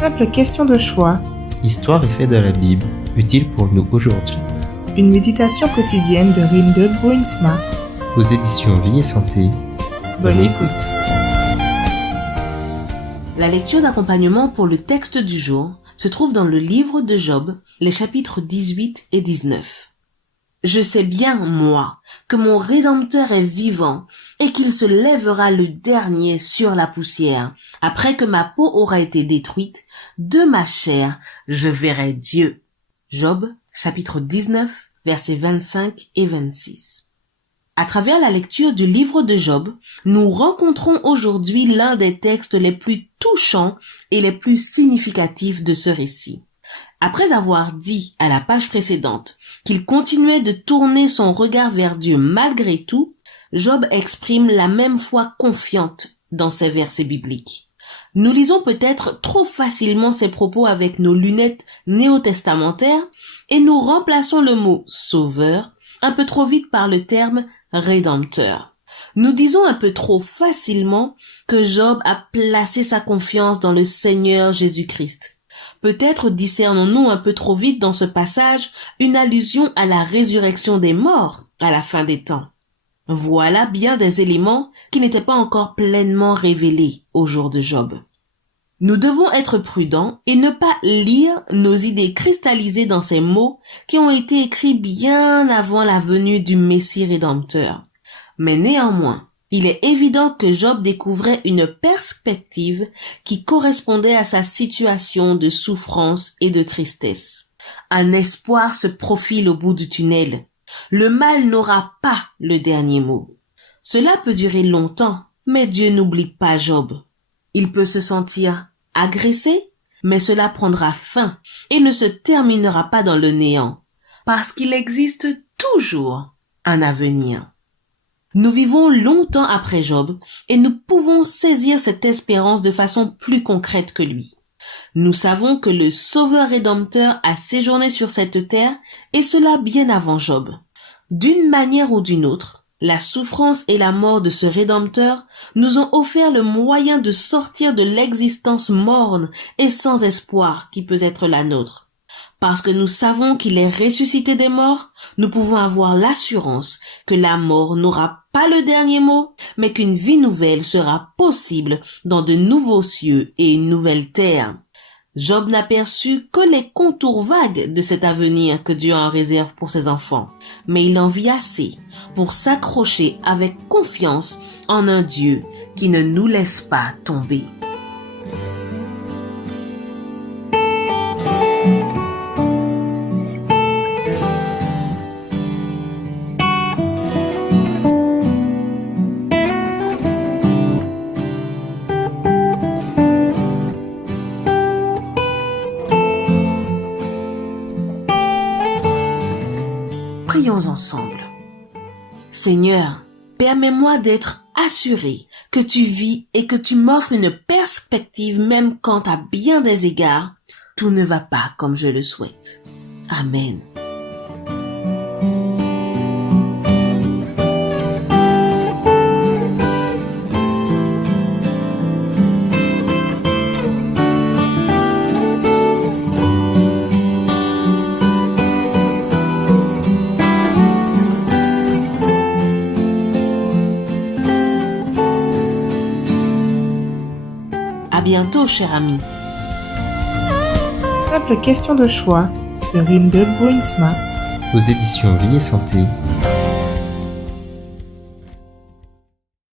Simple question de choix. Histoire et faits de la Bible, utile pour nous aujourd'hui. Une méditation quotidienne de Rinde Bruinsma. Aux éditions Vie et Santé. Bonne écoute. La lecture d'accompagnement pour le texte du jour se trouve dans le livre de Job, les chapitres 18 et 19. Je sais bien, moi, que mon Rédempteur est vivant et qu'il se lèvera le dernier sur la poussière. Après que ma peau aura été détruite, de ma chair, je verrai Dieu. Job, chapitre 19, versets 25 et 26. À travers la lecture du livre de Job, nous rencontrons aujourd'hui l'un des textes les plus touchants et les plus significatifs de ce récit. Après avoir dit à la page précédente qu'il continuait de tourner son regard vers Dieu malgré tout, Job exprime la même foi confiante dans ces versets bibliques. Nous lisons peut-être trop facilement ces propos avec nos lunettes néo-testamentaires et nous remplaçons le mot « sauveur » un peu trop vite par le terme « rédempteur ». Nous disons un peu trop facilement que Job a placé sa confiance dans le Seigneur Jésus-Christ. Peut-être discernons-nous un peu trop vite dans ce passage une allusion à la résurrection des morts à la fin des temps. Voilà bien des éléments qui n'étaient pas encore pleinement révélés au jour de Job. Nous devons être prudents et ne pas lire nos idées cristallisées dans ces mots qui ont été écrits bien avant la venue du Messie rédempteur. Mais néanmoins, il est évident que Job découvrait une perspective qui correspondait à sa situation de souffrance et de tristesse. Un espoir se profile au bout du tunnel. Le mal n'aura pas le dernier mot. Cela peut durer longtemps, mais Dieu n'oublie pas Job. Il peut se sentir agressé, mais cela prendra fin et ne se terminera pas dans le néant, parce qu'il existe toujours un avenir. Nous vivons longtemps après Job et nous pouvons saisir cette espérance de façon plus concrète que lui. Nous savons que le Sauveur Rédempteur a séjourné sur cette terre et cela bien avant Job. D'une manière ou d'une autre, la souffrance et la mort de ce Rédempteur nous ont offert le moyen de sortir de l'existence morne et sans espoir qui peut être la nôtre. Parce que nous savons qu'il est ressuscité des morts, nous pouvons avoir l'assurance que la mort n'aura pas le dernier mot, mais qu'une vie nouvelle sera possible dans de nouveaux cieux et une nouvelle terre. Job n'aperçut que les contours vagues de cet avenir que Dieu en réserve pour ses enfants, mais il en vit assez pour s'accrocher avec confiance en un Dieu qui ne nous laisse pas tomber. Prions ensemble. Seigneur, permets-moi d'être assuré que tu vis et que tu m'offres une perspective même quand à bien des égards, tout ne va pas comme je le souhaite. Amen. À bientôt, cher ami. Simple question de choix de Rinde Bruinsma. Aux éditions Vie et Santé.